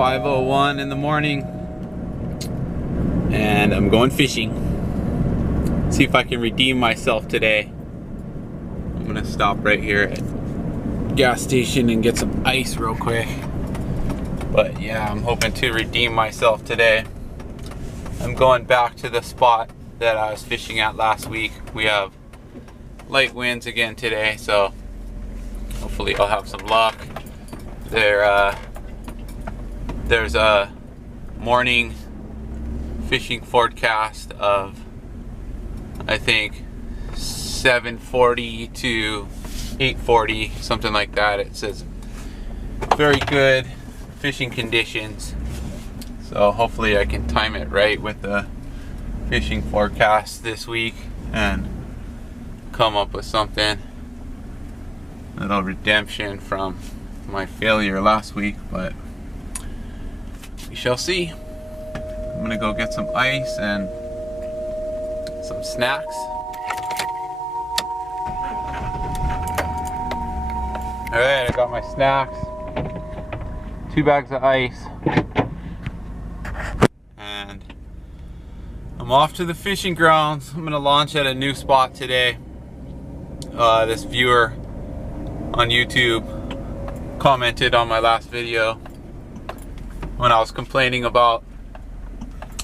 5:01 in the morning and I'm going fishing. See if I can redeem myself today. I'm gonna stop right here at gas station and get some ice real quick. But yeah, I'm hoping to redeem myself today. I'm going back to the spot that I was fishing at last week. We have light winds again today, so hopefully I'll have some luck. There's a morning fishing forecast of, I think, 7:40 to 8:40, something like that. It says very good fishing conditions, so hopefully I can time it right with the fishing forecast this week and come up with something, a little redemption from my failure last week, but we shall see. I'm gonna go get some ice and some snacks. Alright, I got my snacks, 2 bags of ice, and I'm off to the fishing grounds. I'm gonna launch at a new spot today. This viewer on YouTube commented on my last video when I was complaining about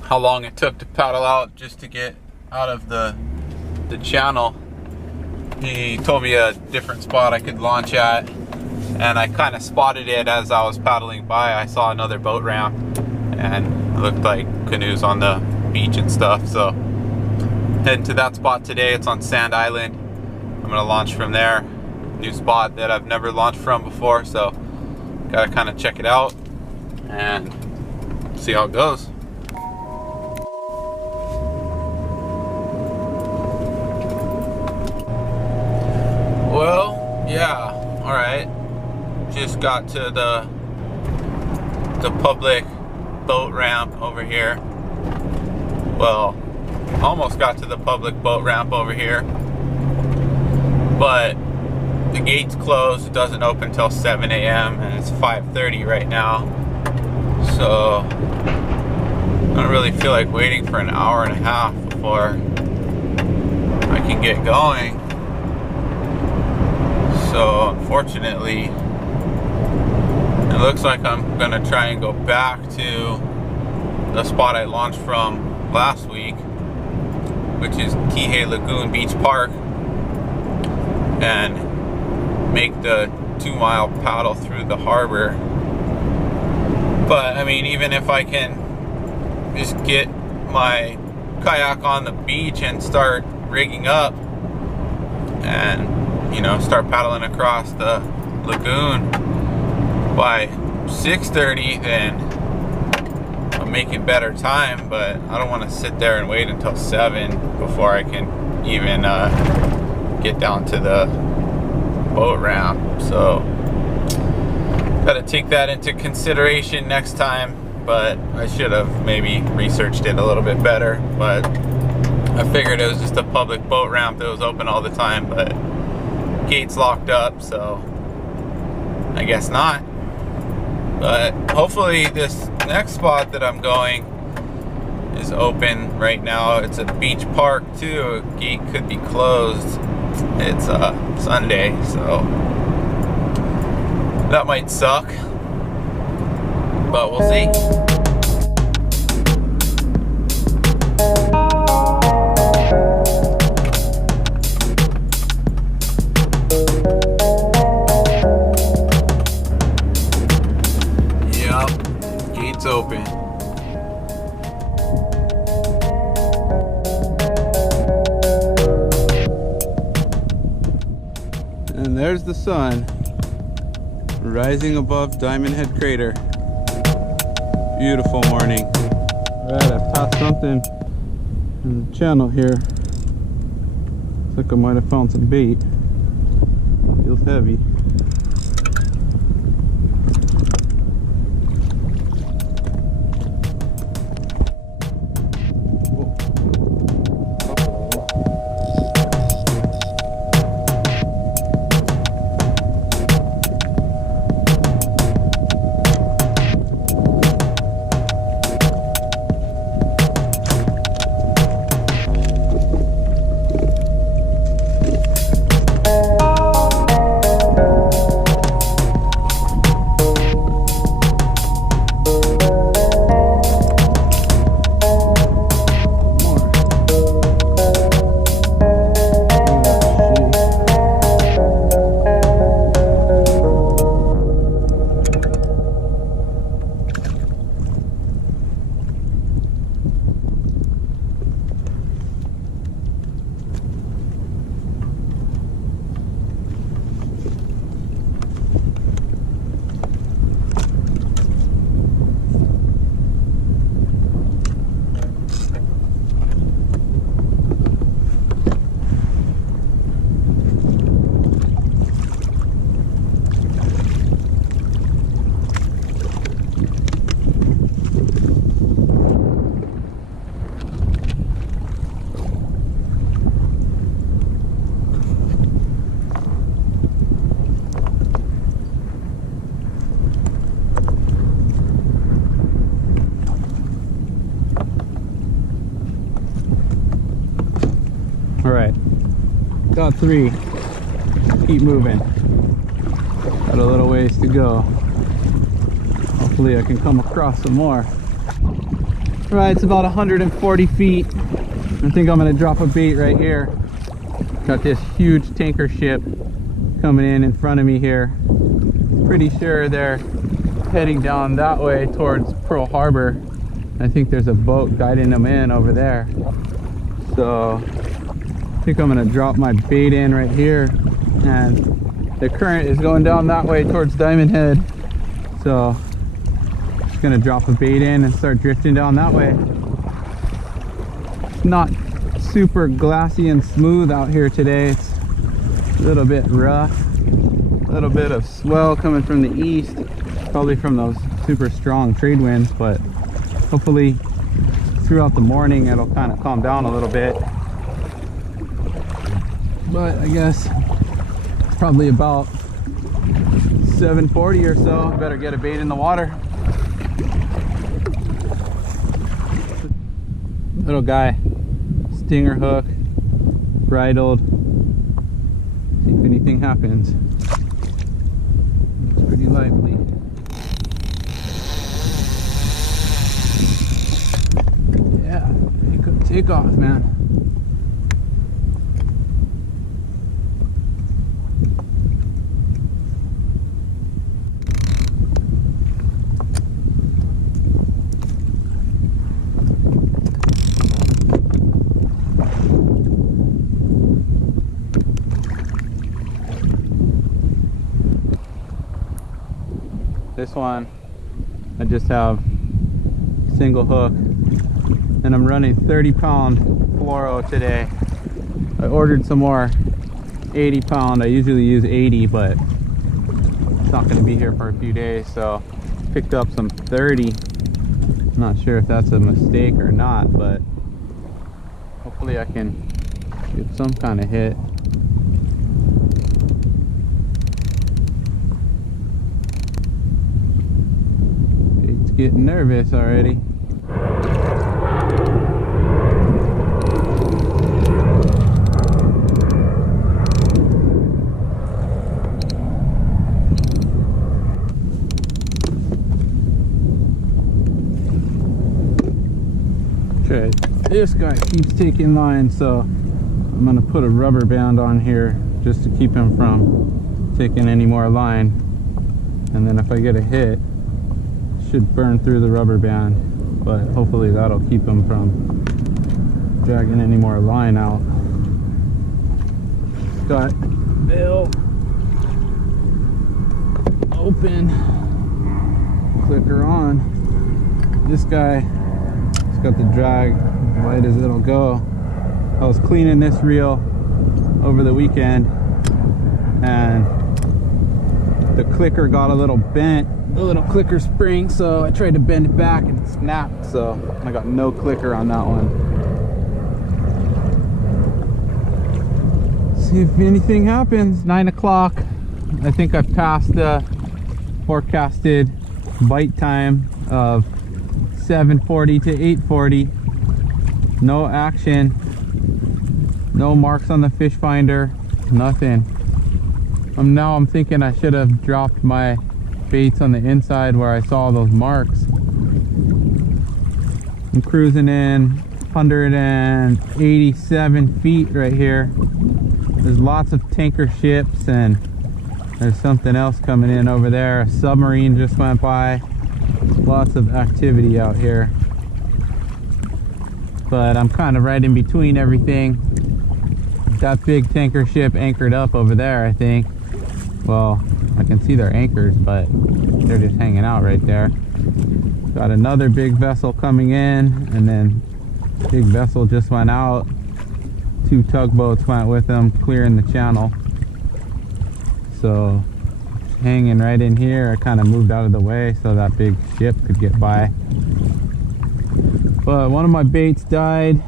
how long it took to paddle out just to get out of the channel. He told me a different spot I could launch at, and I kind of spotted it as I was paddling by. I saw another boat ramp and it looked like canoes on the beach and stuff, so heading to that spot today. It's on Sand Island. I'm gonna launch from there. New spot that I've never launched from before, so gotta kind of check it out and see how it goes. Well, yeah, all right. Just got to the public boat ramp over here. Well, almost got to the public boat ramp over here, but the gate's closed. It doesn't open until 7 a.m. and it's 5:30 right now, so I don't really feel like waiting for an hour and a half before I can get going. So unfortunately, it looks like I'm gonna try and go back to the spot I launched from last week, which is Kihei Lagoon Beach Park, and make the 2-mile paddle through the harbor. But I mean, even if I can just get my kayak on the beach and start rigging up and, you know, start paddling across the lagoon by 6:30, then I'm making better time. But I don't want to sit there and wait until 7 before I can even get down to the boat ramp. So gotta take that into consideration next time, but I should have maybe researched it a little bit better. But I figured it was just a public boat ramp that was open all the time, but gate's locked up, so I guess not. But hopefully this next spot that I'm going is open right now. It's a beach park too. Gate could be closed. It's Sunday, so that might suck, but we'll see. Yep, gate's open. And there's the sun rising above Diamond Head Crater. Beautiful morning. Alright, I've tossed something in the channel here. Looks like I might have found some bait. Feels heavy. got 3. Keep moving. Got a little ways to go. Hopefully I can come across some more. All right, it's about 140 feet. I think I'm gonna drop a bait right here. Got this huge tanker ship coming in front of me here. Pretty sure they're heading down that way towards Pearl Harbor. I think there's a boat guiding them in over there. So I think I'm gonna drop my bait in right here, and the current is going down that way towards Diamond Head. So just gonna drop a bait in and start drifting down that way. It's not super glassy and smooth out here today. It's a little bit rough, a little bit of swell coming from the east, probably from those super strong trade winds, but hopefully throughout the morning it'll kind of calm down a little bit. But I guess it's probably about 7:40 or so. I better get a bait in the water. Little guy, stinger hook, bridled. See if anything happens. Looks pretty lively. Yeah, take off, man. This one, I just have single hook, and I'm running 30-pound fluoro today. I ordered some more 80-pound. I usually use 80, but it's not going to be here for a few days, so picked up some 30. I'm not sure if that's a mistake or not, but hopefully I can get some kind of hit. It's getting nervous already. Okay, this guy keeps taking line, so I'm gonna put a rubber band on here just to keep him from taking any more line. And then if I get a hit, it should burn through the rubber band, but hopefully that'll keep him from dragging any more line out. Got Bill open, clicker on. This guy, it's got the drag light as it'll go. I was cleaning this reel over the weekend, and the clicker got a little bent, the little clicker spring, so I tried to bend it back and it snapped, so I got no clicker on that one. See if anything happens. 9 o'clock. I think I've passed the forecasted bite time of 7:40 to 8:40. No action, no marks on the fish finder, nothing. Now I'm thinking I should have dropped my baits on the inside where I saw those marks. I'm cruising in 187 feet right here. There's lots of tanker ships, and there's something else coming in over there. A submarine just went by. Lots of activity out here. But I'm kind of right in between everything. That big tanker ship anchored up over there, I think. Well, I can see their anchors, but they're just hanging out right there. Got another big vessel coming in, and then big vessel just went out. 2 tugboats went with them, clearing the channel. So hanging right in here, I kind of moved out of the way so that big ship could get by. But one of my baits died.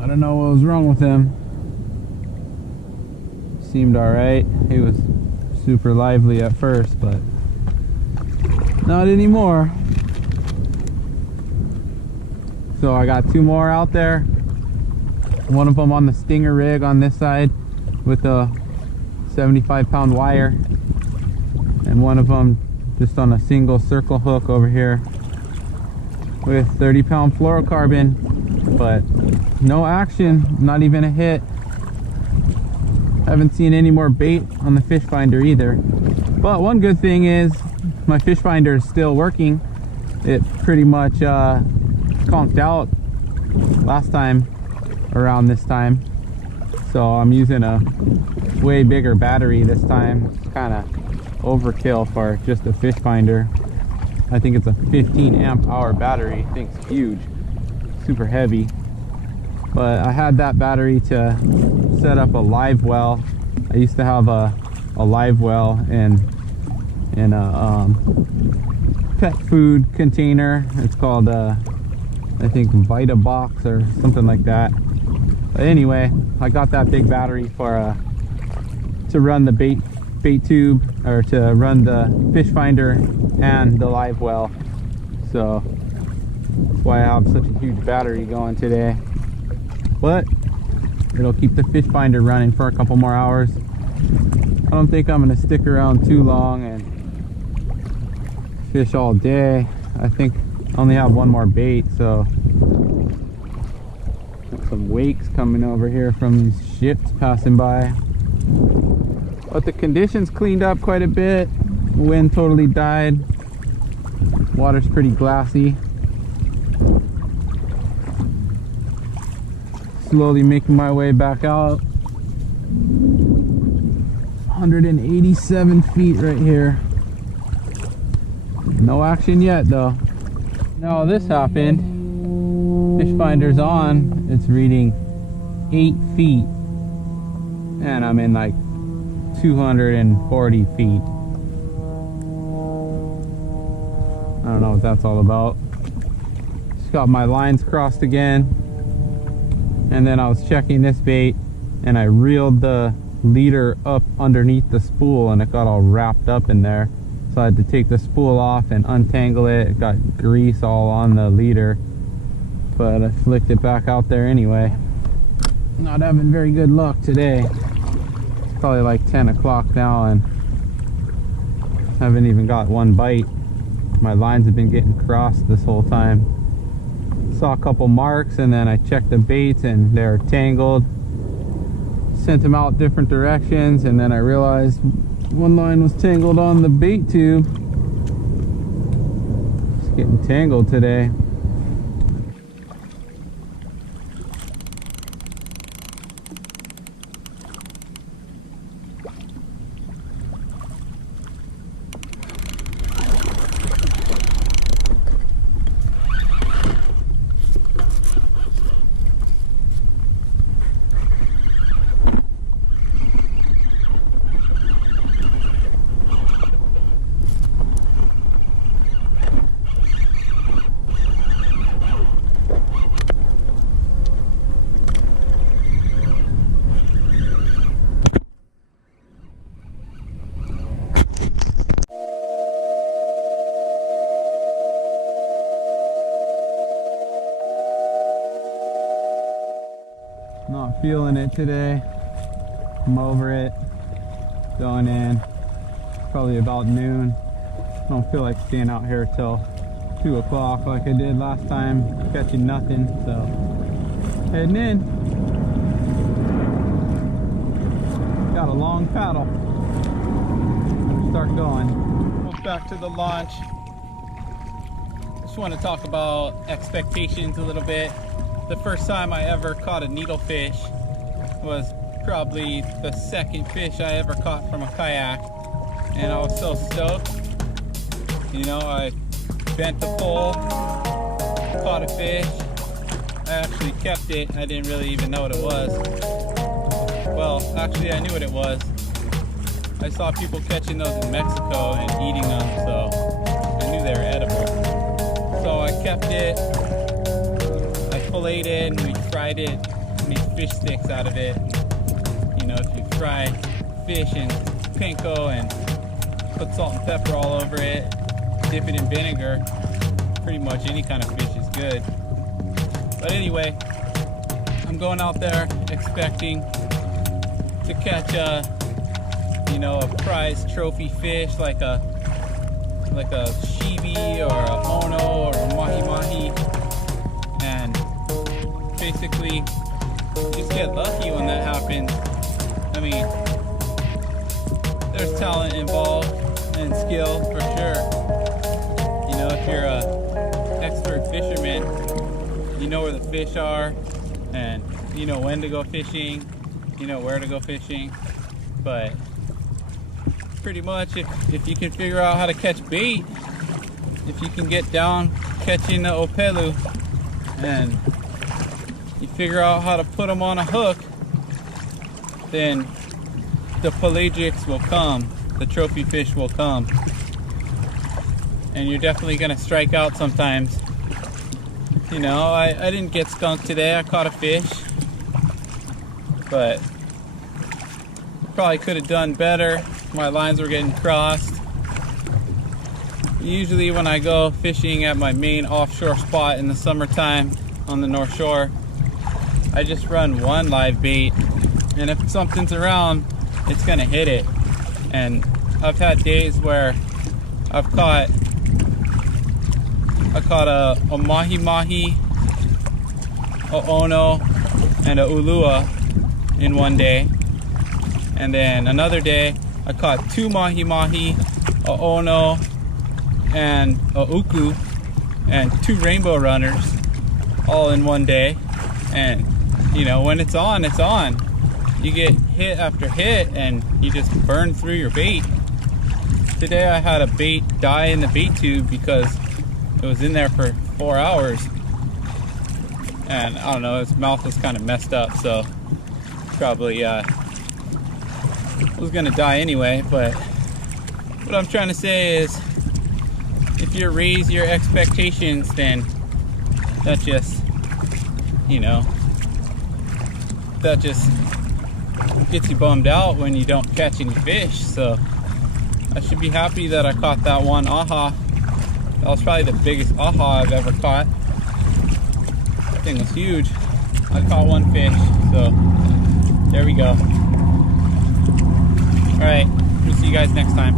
I don't know what was wrong with him. Seemed alright. He was super lively at first, but not anymore. So I got 2 more out there. One of them on the stinger rig on this side with a 75-pound wire, and one of them just on a single circle hook over here with 30-pound fluorocarbon, but no action, not even a hit. Haven't seen any more bait on the fish finder either. But one good thing is my fish finder is still working. It pretty much conked out last time around this time, so I'm using a way bigger battery this time. It's kind of overkill for just a fish finder. I think it's a 15 amp hour battery. Thing's huge, super heavy. But I had that battery to set up a live well. I used to have a live well in a pet food container. It's called I think Vita Box or something like that. But anyway, I got that big battery for to run the bait tube, or to run the fish finder and the live well. So that's why I have such a huge battery going today. But it'll keep the fish finder running for a couple more hours. I don't think I'm gonna stick around too long and fish all day. I think I only have 1 more bait, so some wakes coming over here from these ships passing by. But the conditions cleaned up quite a bit. Wind totally died. Water's pretty glassy. Slowly making my way back out. 187 feet right here. No action yet though. Now this happened. Fish finder's on. It's reading 8 feet. And I'm in like 240 feet. I don't know what that's all about. Just got my lines crossed again. And then I was checking this bait and I reeled the leader up underneath the spool and it got all wrapped up in there. So I had to take the spool off and untangle it. It got grease all on the leader, but I flicked it back out there anyway. Not having very good luck today. It's probably like 10 o'clock now and haven't even got 1 bite. My lines have been getting crossed this whole time. Saw a couple marks and then I checked the baits and they're tangled. Sent them out different directions and then I realized 1 line was tangled on the bait tube. It's getting tangled today. Not feeling it today. I'm over it. Going in. Probably about noon. I don't feel like staying out here till 2 o'clock like I did last time. Catching nothing, so heading in. Got a long paddle. Start going. Well, back to the launch. Just want to talk about expectations a little bit. The first time I ever caught a needlefish was probably the 2nd fish I ever caught from a kayak, and I was so stoked. You know, I bent the pole, caught a fish. I actually kept it. I didn't really even know what it was. Well, actually I knew what it was. I saw people catching those in Mexico and eating them, so I knew they were edible. So I kept it. Filleted it and we fried it, made fish sticks out of it. You know, if you fry fish in panko and put salt and pepper all over it, dip it in vinegar, pretty much any kind of fish is good. But anyway, I'm going out there expecting to catch a, you know, a prize trophy fish like a shibi or a ono or a mahi-mahi, and basically you just get lucky when that happens. I mean, there's talent involved and skill for sure. You know, if you're a expert fisherman, you know where the fish are, and you know when to go fishing, you know where to go fishing. But pretty much if you can figure out how to catch bait, if you can get down catching the opelu and you figure out how to put them on a hook, then the pelagics will come, the trophy fish will come, and you're definitely going to strike out sometimes. You know, I didn't get skunked today. I caught a fish, but probably could have done better. My lines were getting crossed. Usually when I go fishing at my main offshore spot in the summertime on the North Shore, I just run one live bait, and if something's around, it's gonna hit it. And I've had days where I caught a mahi-mahi, a ono, and a ulua in one day. And then another day, I caught 2 mahi-mahi, a ono, and a uku, and 2 rainbow runners, all in one day. And you know, when it's on, it's on. You get hit after hit, and you just burn through your bait. Today I had a bait die in the bait tube because it was in there for 4 hours. And I don't know, its mouth was kind of messed up, so probably was gonna die anyway. But what I'm trying to say is, if you raise your expectations, then that just, you know, that just gets you bummed out when you don't catch any fish. So I should be happy that I caught that one aha. That was probably the biggest aha I've ever caught. That thing was huge. I caught one fish, so there we go. Alright, we'll see you guys next time.